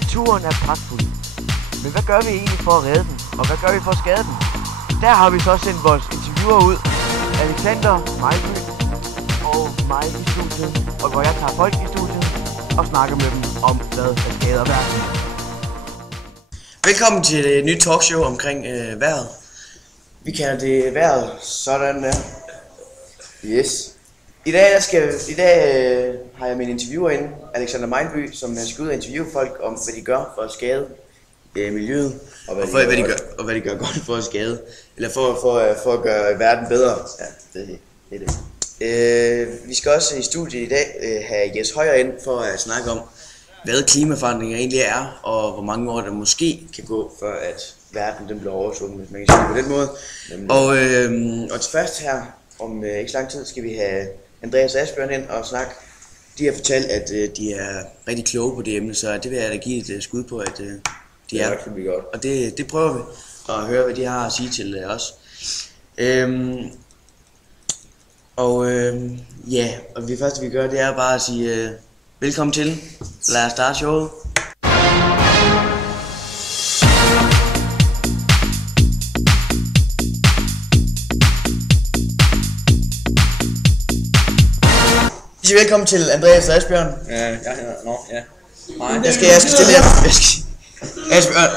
Naturen er pragtfuld. Men hvad gør vi egentlig for at redde den? Og hvad gør vi for at skade den? Der har vi så sendt vores interviewer ud. Alexander, Majby og mig i studiet. Og hvor jeg tager folk i studiet og snakker med dem om, hvad der skader verden. Velkommen til et nyt talkshow omkring vejret. Vi kalder det vejret sådan der. Yes. I dag har jeg min interviewer inde, Alexander Mindby, som skal ud og interviewe folk om, hvad de gør for at skade miljøet, og hvad de gør godt for at skade, eller for at gøre verden bedre. Ja, det er det. Vi skal også i studiet i dag have Jes Højer ind for at snakke om, hvad klimaforandringer egentlig er, og hvor mange år der måske kan gå, før at verden den bliver oversvømmet, hvis man kan sige på den måde. Og til først her, om ikke så lang tid, skal vi have Andreas Asbjørn ind og snakke. De har fortalt, at de er rigtig kloge på det emne, så det vil jeg da give et skud på, at de er. Og det prøver vi at høre, hvad de har at sige til os. Og det første vi gør, det er bare at sige velkommen til. Lad os starte showet. Vi siger velkommen til Andreas Asbjørn. Ja. Nej. Jeg skal stille jer. Asbjørn.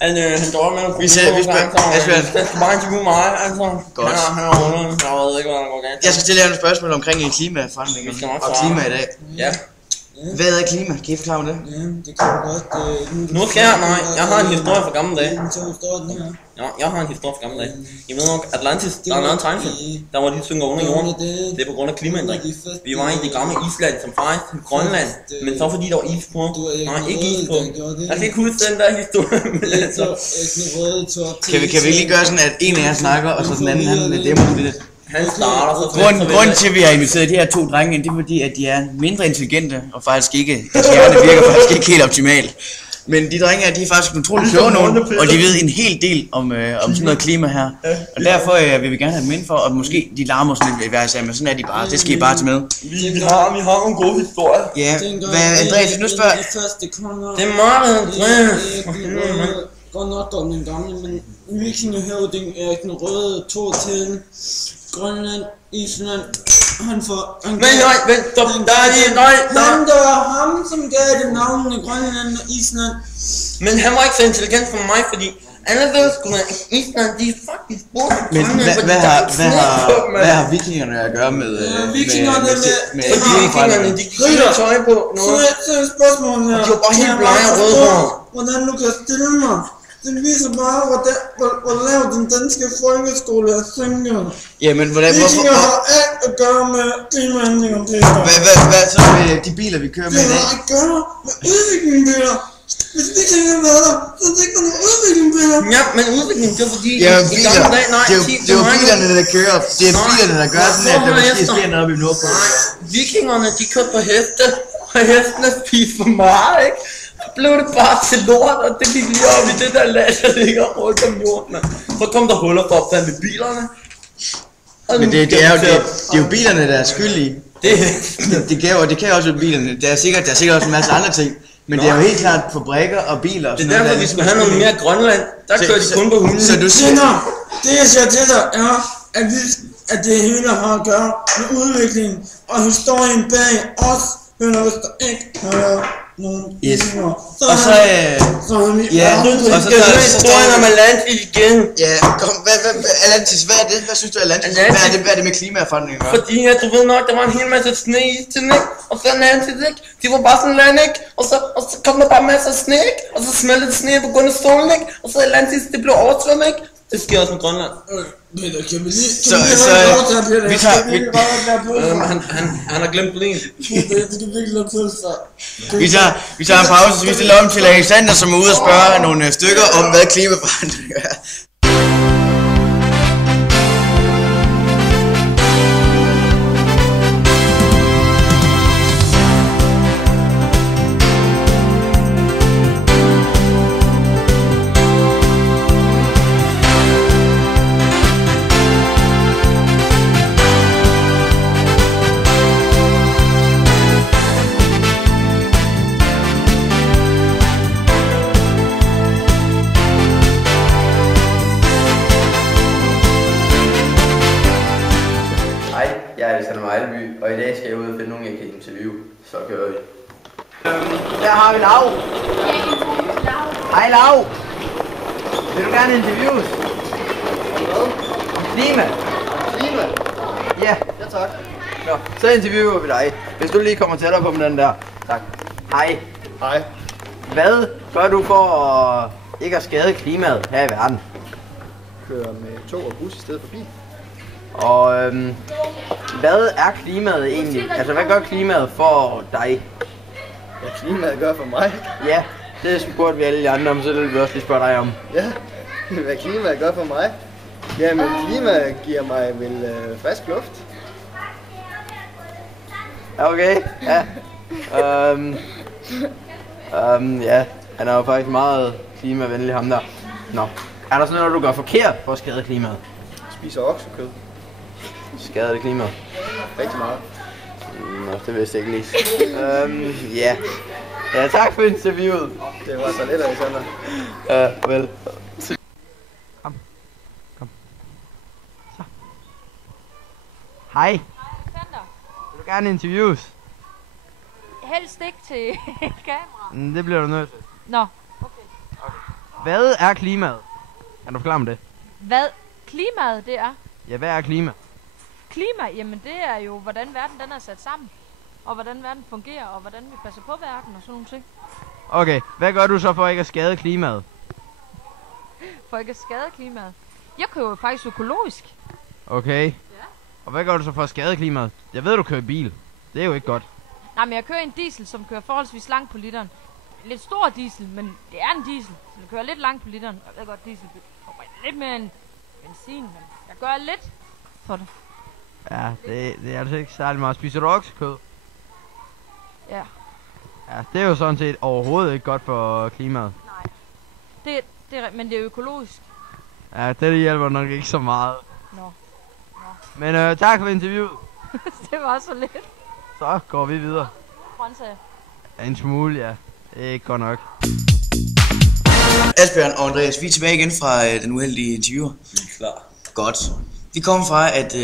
Han dårlig med nogle Asbjørn. Han skal bare interviewe mig, altså. Godt. Han har rundet. Jeg ved ikke, hvad der går galt. Jeg skal stille jer nogle spørgsmål omkring klimaforandringer og klima i dag. Ja. Hvad er klima? Kan I forklare mig det? Ja, det kan du godt. Nu skal jeg har en historie fra gamle dage. Ja, jeg har en historie fra gamle dage. I ved nok, Atlantis, der er lavet en tegnefilm, der hvor de synker under jorden. Det er på grund af klimaændring. Vi var i det gamle Island, som faktisk til Grønland, men så fordi der var is på. Nej, ikke is på. Jeg kan ikke huske den der historie, men altså. Kan vi lige gøre sådan, at en af jer snakker, og så den anden han demmer lidt? Han starter så. Grunden til, at vi har inviteret de her to drenge ind, det er fordi, at de er mindre intelligente, og faktisk ikke, deres hjerne virker faktisk ikke helt optimalt. Men de drenge her, de er faktisk utroligt kloge nogen, og de ved en hel del om sådan noget klima her. Og derfor vil vi gerne have dem ind for, og måske de larmer sådan lidt hver især, men sådan er de bare. Det skal I bare tage med. Vi har nogle gode historier. Ja, hvad Andreas, nu spørger... Det er meget Andreas. Godt nok om den gamle, men vikingehøvding Erik den Røde tog til Grønland, Island. Han det var ham, som gav det navnene Grønland og Island. Men han var ikke så intelligent som mig, fordi alle ved sgu at Island, de er faktisk boet på Grønland. Men hvad har vikingerne at gøre med vikingerne de kryger tøj på noget. Så er spørgsmålet her. De var bare helt blege og rødhårede. Hvordan du kan stille mig. Den viser bare, hvor lav den danske folkeskole er synket. Jamen, Vikinger har alt at gøre med klimaændringer, Peter. Hvad så med de biler, vi kører med i dag? Det har at gøre med udvikling, Peter. Hvis vikinger havde været der, så er det ikke noget udvikling, Peter. Ja, men udvikling, det er fordi... Det er jo bilerne, der kører. Det er bilerne, der gør sådan, at der måske sker noget op i Nordpå. Nej, vikingerne, de kørte på heste, og hestene spiste for meget, ikke? Så blev det bare til lort, og det gik lige op i det der lag, der ligger rundt om jorden. Så kom der huller for opstand ved bilerne. Men det er jo bilerne, der er skyldige. Det kan også være bilerne. Der er sikkert også en masse andre ting. Men det er jo helt klart fabrikker og biler og sådan noget. Det er derfor, vi skal have noget mere Grønland. Der kører de kun på hunden. Så du siger... Det jeg siger til dig er, at det hele har at gøre med udviklingen og historien bag os. Men hvis der ikke har nogen vikinger, og så historien om Atlantis igen. Ja, kom, Atlantis, hvad er det? Hvad synes du Atlantis? Hvad er det med klimaforandringer? Fordi du ved nok, der var en hel masse sne i tiden, ikke? Og så Atlantis, ikke? De var bare sådan land, ikke? Og så kom der bare masser af sne, ikke? Og så smeltede sne på grund af solen, ikke? Og så Atlantis, det blev oversvømmet, ikke? Det sker også med Grønland. Peter, kan vi han har glemt blæen. Vi tager en pause, så vi stiller om til Alexander, som er ude og spørge nogle stykker om, hvad klimaforandringer er. Og i dag skal jeg ud og finde nogen, jeg kan interviewe. Så kører vi. Der har vi Lav. Hej Lav. Vil du gerne interviews? Hvad? Klima. Klima? Ja. Ja tak. Nå, så interviewer vi dig. Hvis du lige kommer tættere på med den der. Tak. Hej. Hej. Hvad gør du for ikke at skade klimaet her i verden? Kører med tog og bus i stedet for bil. Og hvad er klimaet egentlig? Altså hvad gør klimaet for dig? Hvad klimaet gør for mig? Ja, det spurgte vi alle de andre om, så det vil vi også lige spørge dig om. Ja, hvad klimaet gør for mig? Jamen klimaet giver mig vel frisk luft. Okay, ja. Ja, han er jo faktisk meget klimavenlig ham der. Nå, er der sådan noget, du gør forkert for at skade klimaet? Spiser oksekød. Skade det klimaet? Rigtig meget. Nå, det vidste jeg ikke lige. Ja. Ja, tak for interviewet. Det var så lidt, Alexander. Vel. Kom. Så. Hej. Alexander, Vil du gerne interviews? helst ikke til kamera. Det bliver du nødt til. Nå, Hvad er klimaet? Kan du forklare mig det? hvad klimaet det er? Ja, hvad er klima? Klima, jamen det er jo, hvordan verden den er sat sammen. Og hvordan verden fungerer, og hvordan vi passer på verden og sådan nogle ting. Okay, hvad gør du så for ikke at skade klimaet? For ikke at skade klimaet. Jeg kører jo faktisk økologisk. Okay. Og hvad gør du så for at skade klimaet? Jeg ved, du kører bil. Det er jo ikke godt. Nej, men jeg kører en diesel, som kører forholdsvis langt på literen. Lidt stor diesel, men det er en diesel. Så den kører lidt langt på literen. Jeg ved godt, diesel lidt mere end benzin, men jeg gør lidt for det. Ja, det er altså ikke særlig meget. Spiser du oksekød? Ja. Ja, det er jo sådan set overhovedet ikke godt for klimaet. Nej. Men det er økologisk. Ja, det hjælper nok ikke så meget. Nå. Men tak for interviewet. Det var så lidt. Så går vi videre. Grøntsager. En smule, ja. Det er ikke godt nok. Asbjørn og Andreas, vi er tilbage igen fra den uheldige interviewer. Klar. Godt. Vi kommer fra, at...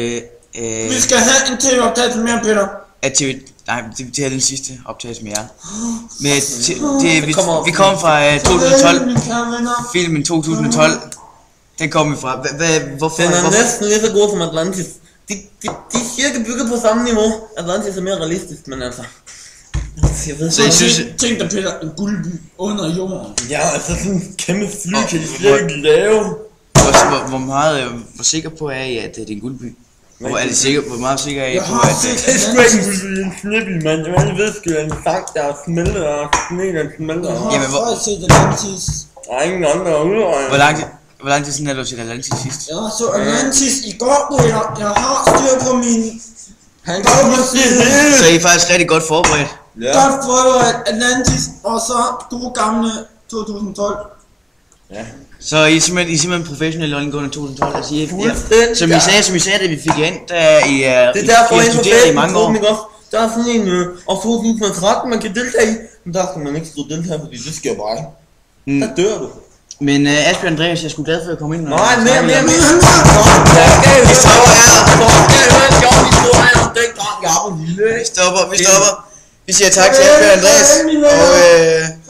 Vi skal have en tv-optagelse mere, Peter. at TV... Nej, det er den sidste optagelse med jer. Men vi kommer fra 2012. Filmen 2012. Den kom vi fra. Hvorfor? Den er næsten lige så god som Atlantis. De er cirka bygget på samme niveau. Atlantis er mere realistisk, men altså... Jeg ved Så I synes... Tænk dig, Peter, en guldby under jorden. Ja, altså sådan en kæmpe fly kan de slet ikke lave. Hvor sikker på er I, at det er en guldby? Hvor meget sikker er I på, at... Det er sgu ikke en guldby, en snippy, mand. Jeg ved sgu, en sang, der smelter, og sne, der smelter. Jamen, hvor... set Atlantis. Der er ingen andre udøjere. Hvor lang tid siden er du set Atlantis sidst? Jeg så Atlantis i går, Peter. Jeg har styr på min... Så I er faktisk rigtig godt forberedt. Ja. Godt forberedt Atlantis, og så gode gamle 2012. Ja. Så I er simpelthen professionelle angående 2012, altså Fuldstændig. som I sagde, da vi fik jer ind, der I er Det er derfor, I har studeret i mange år. Der er sådan en og 2013, man kan deltage i, men der kan man ikke stå deltage, fordi det sker bare ikke. Der dør du. Men Asbjørn Andreas, jeg skulle glad for at komme ind. Nej, mere. Vi stopper. Vi siger tak til Asbjørn Andreas,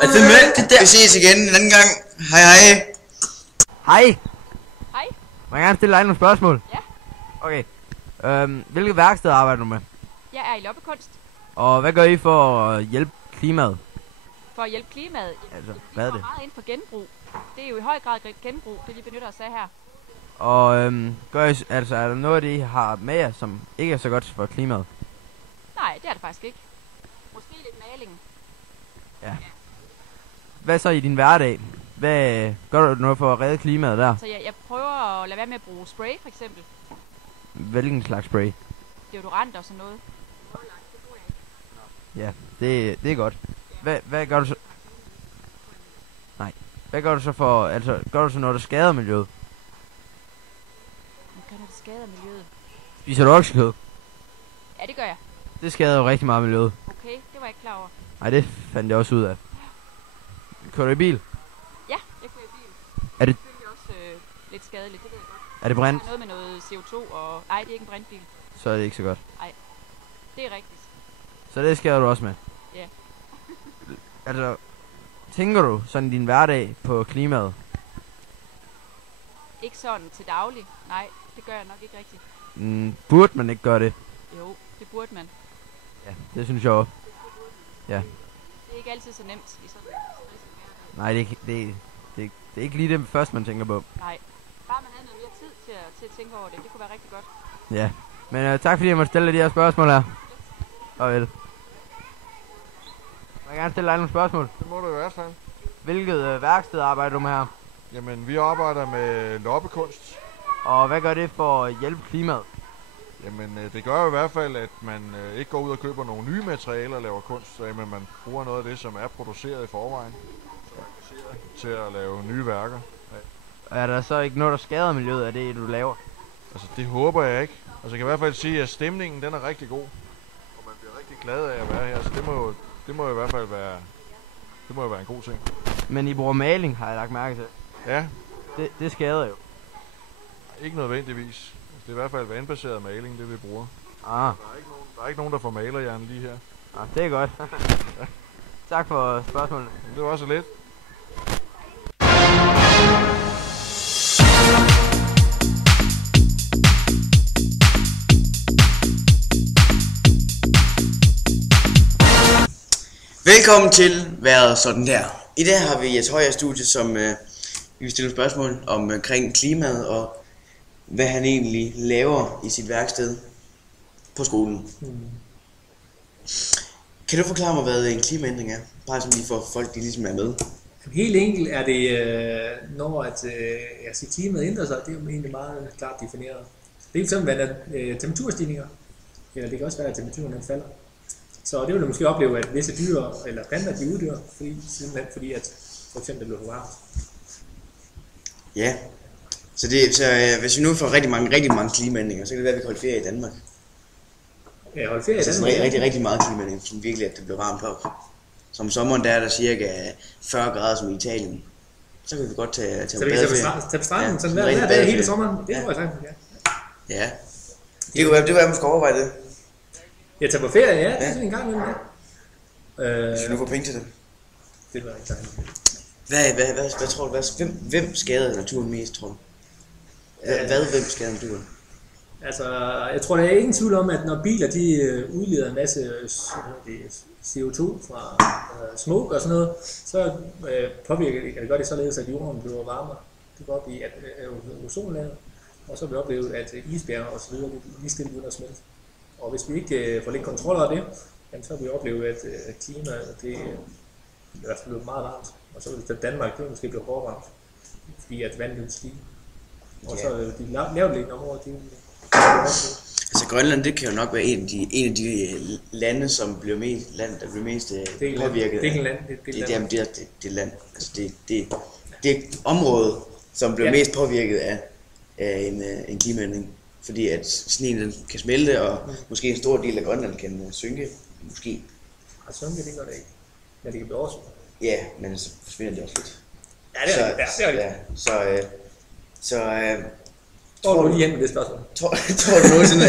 og vi ses igen en anden gang. Hej. Hej. Hej. Må jeg gerne stille dig nogle spørgsmål? Ja. Okay. Hvilke værksteder arbejder du med? Jeg er i loppekunst. Og hvad gør I for at hjælpe klimaet? For at hjælpe klimaet. Altså, Vi hvad er går det? meget ind for genbrug. Det er jo i høj grad genbrug, det vi benytter os af her. Og er der noget af det, I har med jer, som ikke er så godt for klimaet? Nej, det er det faktisk ikke. Måske lidt maling. Hvad så i din hverdag? Hvad gør du noget for at redde klimaet der? Så jeg prøver at lade være med at bruge spray, for eksempel. Hvilken slags spray? Deodorant og sådan noget. Ja, det er godt. Hvad gør du så? Nej. Hvad gør du så for, altså, gør du så noget, der skader miljøet? Nu kan det skade miljøet. Spiser du oksekød? Ja, det gør jeg. Det skader jo rigtig meget miljøet. Okay, det var jeg ikke klar over. Nej, det fandt jeg også ud af. Kører du i bil? Ja, jeg kører i bil. Er det- Det er selvfølgelig også lidt skadeligt, det ved jeg godt. Er det brændt? Der er noget med noget CO2 og... Nej, det er ikke en brintbil. Så er det ikke så godt. Nej. Det er rigtigt. Så det skal du også med? Ja. Altså, tænker du sådan din hverdag på klimaet? Ikke sådan til daglig. Nej, det gør jeg nok ikke rigtigt. Burde man ikke gøre det? Jo, det burde man. Ja, det synes jeg også. Ja. Det er ikke altid så nemt i sådan en stresset hverdag. Nej, det er ikke lige det første, man tænker på. Nej. Bare man havde noget mere tid til at tænke over det. Det kunne være rigtig godt. Ja. Men tak fordi jeg måtte stille dig de her spørgsmål her. Farvel. Jeg vil gerne stille dig nogle spørgsmål. Det må du i hvert fald. Hvilket værksted arbejder du med her? Jamen, vi arbejder med loppekunst. Og hvad gør det for at hjælpe klimaet? Jamen, det gør jo i hvert fald, at man ikke går ud og køber nogle nye materialer og laver kunst, men man bruger noget af det, som er produceret i forvejen, til at lave nye værker. Er der så ikke noget, der skader miljøet af det, du laver? Altså, det håber jeg ikke. Altså, jeg kan i hvert fald sige, at stemningen, den er rigtig god. Og man bliver rigtig glad af at være her, så det må i hvert fald være, det må jo være en god ting. Men I bruger maling, har jeg lagt mærke til. Ja. Det skader jo. Ikke nødvendigvis. Det er i hvert fald vandbaseret maling, det vi bruger. Ah. Der er ikke nogen, der får malerhjernen lige her. Ah, det er godt. Tak for spørgsmålet. Det var så lidt. Velkommen til Været Sådan Der. I dag har vi Jes Højer i studiet, som vi vil stille spørgsmål omkring klimaet og hvad han egentlig laver i sit værksted på skolen. Kan du forklare mig, hvad en klimaændring er? Bare så lige for folk, de ligesom er med. Helt enkelt er det, når klimaet ændrer sig, det er jo egentlig meget klart defineret. Det kan fx være temperaturstigninger, eller det kan også være, at temperaturen falder. Så det vil du måske opleve, at visse dyr eller planter de uddør, fordi at for eksempel det bliver varmt. Ja, så hvis vi nu får rigtig mange klimaændringer, så kan det være, at vi kan holde ferie i Danmark. Ja, holde ferie i Danmark. Så rigtig meget klimaændringer, som virkelig at det bliver varmt op. Som sommeren der er der cirka 40 grader som i Italien. Så kan vi godt tage så vi kan tage på stranden, sådan hver dag hele sommeren. Det tror jeg sagtens, ja. Ja. Det kunne være, at man skal overveje det. Jeg tager på ferie, ja, det er sådan en gang imellem, ja. Hvis vi nu får penge til det. Det var ikke dejligt. Hvad tror du, hvem skader naturen mest, tror du? Hvem skader naturen? Altså, jeg tror, der er ingen tvivl om, at når biler de udleder en masse CO2 fra smoke og sådan noget, så gør det således, at jorden bliver varmere. Det går op i ozonlaget, og så vil vi opleve, at isbjerge og så videre lige stille uden at smelte. Og hvis vi ikke får lidt kontrol over det, så vil vi opleve, at klimaet det i hvert fald bliver meget varmt. Og så vil Danmark det måske blive hårdere varmt, fordi at vandet vil stige. Og så de lavtliggende områder, de altså Grønland, det kan jo nok være en af de lande, som bliver mest påvirket. Det land. Altså det område, som bliver mest påvirket af en klimaændring. Fordi at sneen kan smelte, og måske en stor del af Grønland kan synke. Måske. Og synke, det gør det ikke. Men det kan blive oversvømmet. Ja, men så forsvinder det også lidt. Ja, det er det. Tror du lige hen med det spørgsmål? Tror du nogensinde,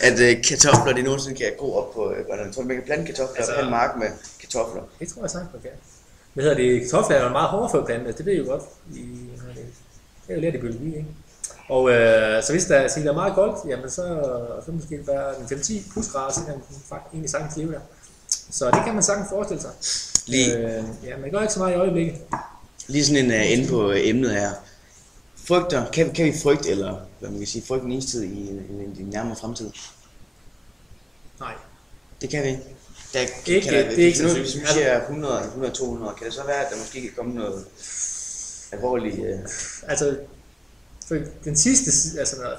at kartofler de nogensinde kan gro op på Grønland? Tror du, man kan plante kartofler og have en mark med kartofler? Det tror jeg sagtens, man kan. Hvad hedder det? Kartofler er jo meget hårdere for at plante, det ved jeg jo godt. Det er jo lært i biologi, ikke? Og så hvis der er meget koldt, jamen så måske bare en 5-10 plusgrader, så kan man egentlig sagtens leve der. Så det kan man sagtens forestille sig. Ja, man gør ikke så meget i øjeblikket. Lige sådan en ende på emnet her. Frygter, kan vi frygte, eller hvad man kan sige, frygte en istid i en nærmere fremtid? Nej. Det kan vi ikke. Det er ikke sandsynligt. Hvis vi siger 100-200, kan det så være, at der måske kan komme noget alvorligt? Altså, for den sidste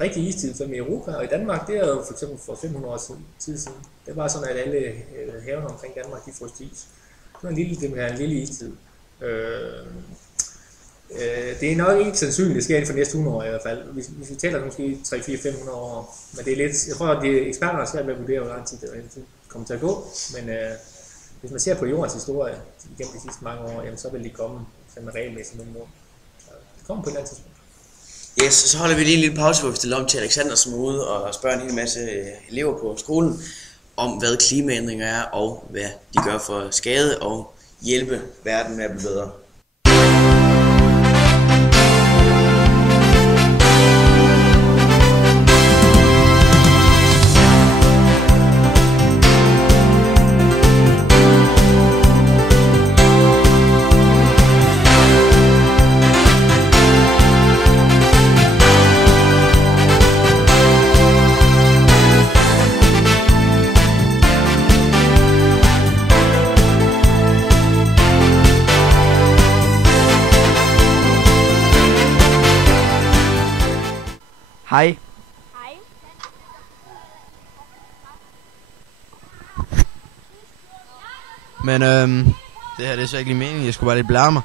rigtige istid som i Europa og i Danmark, det er jo for eksempel for 500 år tid siden. Det var sådan, at alle havene omkring Danmark, de frøs is. Det var en lille istid. Det er nok ikke sandsynligt, det sker inden for næste 100 år i hvert fald. Hvis vi taler måske 300-400-500 år, men det er lidt, jeg tror, at eksperterne er svært ved at vurdere, hvor lang tid det kommer til at gå. Men hvis man ser på jordens historie gennem de sidste mange år, jamen, så vil de komme med regelmæssigt nogle år. Det kommer på et eller andet tidspunkt. Yes, så holder vi lige en lille pause, hvor vi stiller om til Alexander, som er ude og spørger en hel masse elever på skolen om, hvad klimaændringer er, og hvad de gør for skade og hjælpe verden med at blive bedre. Hej. Hej. Men det her det er så ikke lige meningen, jeg skulle bare lidt blære mig.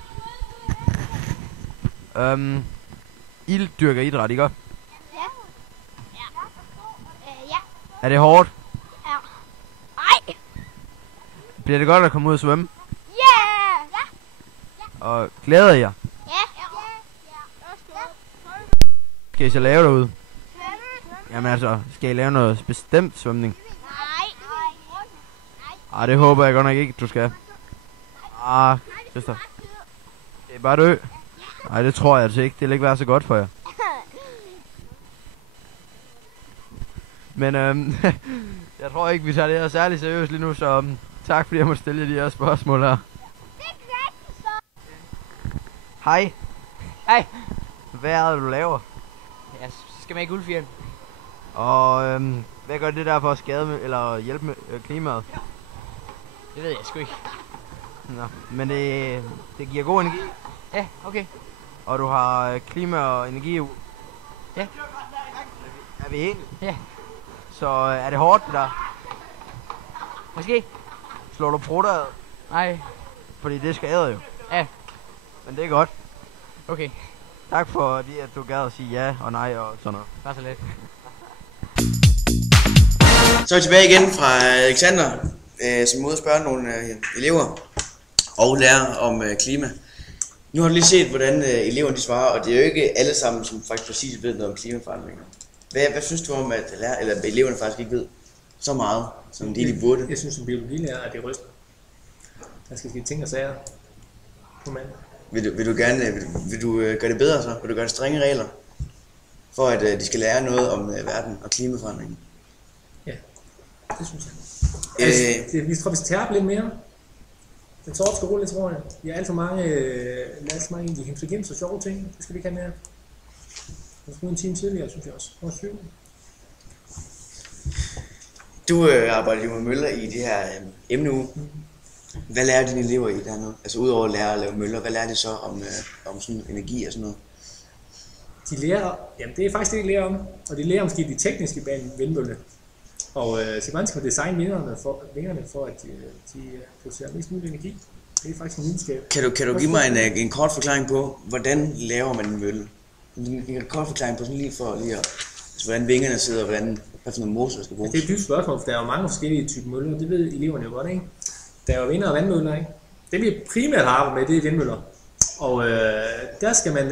I dyrker idræt, ikke? Ja. Ja. Er det hårdt? Ja. Ej. Bliver det godt at komme ud og svømme? Ja. Og glæder I jer? Ja. Skal I så lave derude? Jamen altså, skal I lave noget bestemt svømning? Nej, det håber jeg godt nok ikke, du skal. Søster. Det er bare dø. Nej, det tror jeg altså ikke. Det vil ikke være så godt for jer. Men jeg tror ikke, vi tager det her særligt seriøst lige nu, så tak fordi jeg måtte stille jer de her spørgsmål her. Hej. Hej. Hvad er det, du laver? Jeg skal med i guldfjern. Og hvad gør det der for at skade med, eller hjælpe med klimaet? Det ved jeg sgu ikke. Nå, men det giver god energi. Ja, okay. Og du har klima og energi ud. Ja. Er vi enige? Ja. Så er det hårdt det der? Måske. Slår du prutter ad? Nej. Fordi det skader jo. Ja. Men det er godt. Okay. Tak for at du gad at sige ja og nej og sådan noget. Bare så lidt. Så er vi tilbage igen fra Alexander, som er ude at spørge nogle elever og lærer om klima. Nu har du lige set, hvordan eleverne de svarer, og det er jo ikke alle sammen, som faktisk præcis ved noget om klimaforandringer. Hvad synes du om, at eleverne faktisk ikke ved så meget, som de egentlig burde? Jeg synes som biologilærer, at det ryster. Der skal ske ting og sager på manden. Vil du gøre det bedre så? Vil du gøre det strenge regler? For at de skal lære noget om verden og klimaforandringen? Ja, det synes jeg. Vi tror, vi skal tærpe lidt mere. Den sorte skole, tror jeg. Vi har alt for mange de intelligente og sjove ting. Det skal vi ikke have mere. Jeg skulle en time tidligere, synes jeg også. Og 7. Du arbejder jo med møller i det her emneuge. Hvad lærer dine elever i det her nu? Altså udover at lære at lave møller, hvad lærer de så om sådan energi og sådan noget? De lærer, jamen det er faktisk det, de lærer om. Og de lærer måske de tekniske bag en vindmølle. Og så man skal designe vingerne for at de producerer mest mulig energi. Det er faktisk en videnskab. Kan du give mig en kort forklaring på, hvordan laver man en mølle? En kort forklaring på sådan lige for hvordan vingerne sidder, og hvad for noget motor skal bruges? Det er et dybt spørgsmål, for der er jo mange forskellige typer møller. Det ved eleverne jo godt, ikke? Der er jo vinder og vandmøller, ikke? Det vi primært har arbejdet med, det er vindmøller. Og der skal man,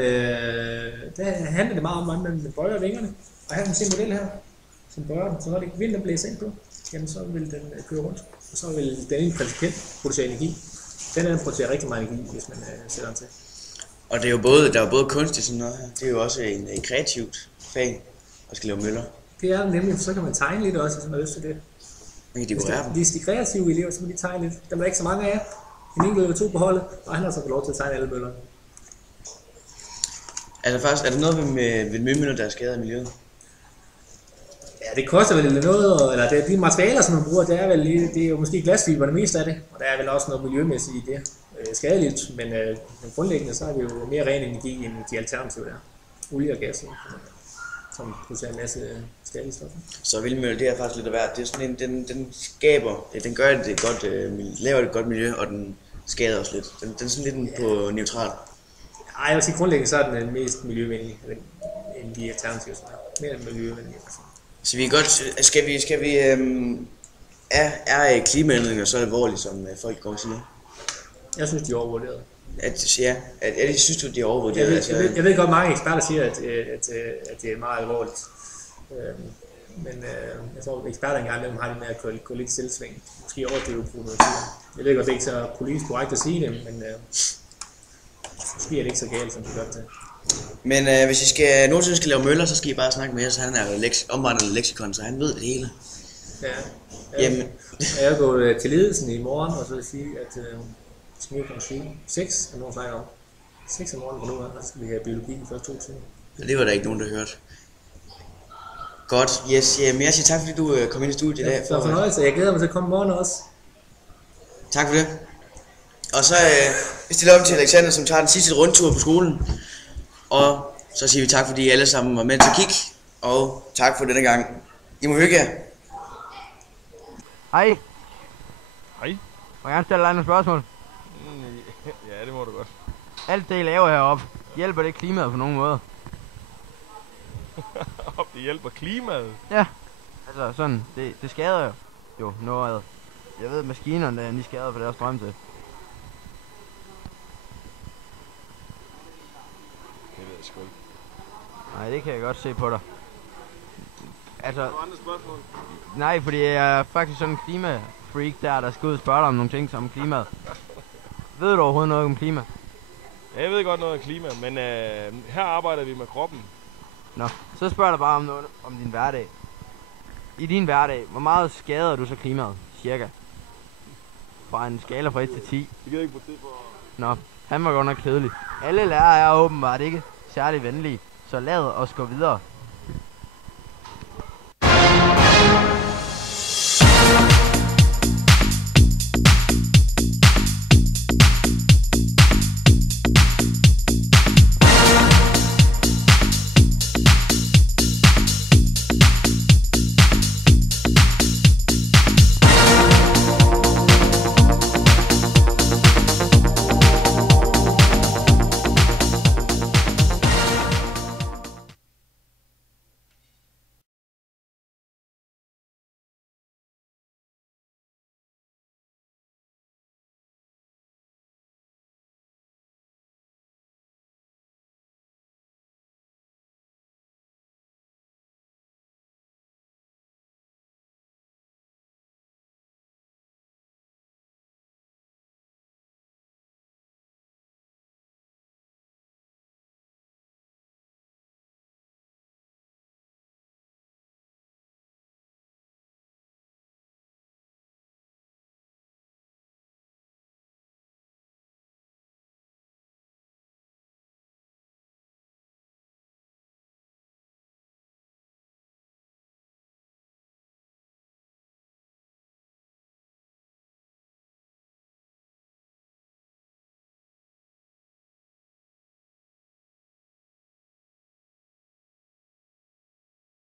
der handler det meget om, hvordan man bøjer vingerne. Og her kan man se en model her, som bøjer den. Så når det vinden blæser ind på, jamen så vil den køre rundt. Og så vil den ene principielt producere energi. Den producerer rigtig meget energi, hvis man sætter den til. Og det er jo både kunstigt sådan noget her. Det er jo også en kreativt fag at skal lave møller. Det er nemlig, så kan man tegne lidt også, hvis man har lyst til det. Hvis de kreative elever, så må de tegne lidt. Der er ikke så mange af jer. En enkelt eller 2 på holdet, og han har så fået lov til at tegne alle møllerne. Altså faktisk, er der noget med vindmøller, der er skadet af miljøet? Ja, det koster vel noget, eller det er de materialer, som man bruger, det er jo måske glasfiber det meste af det, og der er vel også noget miljømæssigt i det. Skadeligt, men grundlæggende så er det jo mere ren energi end de alternativer der. Olie og gas, som producerer en masse skadelige stoffer. Så vindmølle, det er faktisk lidt af værd. Det er sådan en, den skaber, den gør det godt, laver et godt miljø, og den skader også lidt. Den er sådan lidt på neutral. Ej, jeg vil sige grundlæggende, så er den mest miljøvenlige end de alternativer, som er mere miljøvenlige. Så vi er godt, skal vi er klimaændringer så alvorligt, som folk går og siger? Jeg synes, de er overvurderet. Jeg synes du, de er overvurderet? Jeg ved godt, mange eksperter siger, at det er meget alvorligt. Men jeg tror, at eksperter engang imellem har det med at gå lidt selvsving. Måske overdrive problematikken. Jeg ved godt, det er ikke så politisk korrekt at sige det, men måske er det ikke så galt, som det gør det. Men hvis I nogensinde skal lave møller, så skal I bare snakke med os. Han er jo omvandret leksikon, så han ved det hele. Ja. Jamen. Jeg går til ledelsen i morgen, og så vil sige, at vi skal møde kl. 7. 6 er nogen snakker om. 6 om morgenen på nu, og så skal vi have biologi i første 2 timer. Det var der ikke nogen, der hørte. Godt, yes. Jamen, jeg siger tak, fordi du kom ind i studiet i dag. Så fornøjelse. Jeg glæder mig til at komme i morgen også. Tak for det. Og så vi stiller op til Alexander, som tager den sidste rundtur på skolen. Og så siger vi tak, fordi I alle sammen var med til at kigge. Og tak for denne gang. I må hygge jer. Hej. Hej. Må jeg gerne stille dig nogle spørgsmål? Ja, det må du godt. Alt det, I laver heroppe, hjælper det klimaet på nogen måde? Det hjælper klimaet? Ja. Altså sådan, det skader jo noget. Jeg ved, maskinerne de skader for deres strøm til. Det ved jeg sgu ikke. Nej, det kan jeg godt se på dig. Altså, andre spørgsmål? nej, fordi jeg er faktisk sådan en klimafreak der skal ud og spørge dig om nogle ting som klimaet. Ved du overhovedet noget om klima? Ja, jeg ved godt noget om klima, men her arbejder vi med kroppen. Nå, så spørger jeg dig bare om noget om din hverdag. I din hverdag, hvor meget skader du så klimaet, cirka? Fra en skala fra 1 til 10. Det kan ikke på det for... Nå, han var godt nok kedelig. Alle lærere er åbenbart ikke særlig venlige, så lad os gå videre.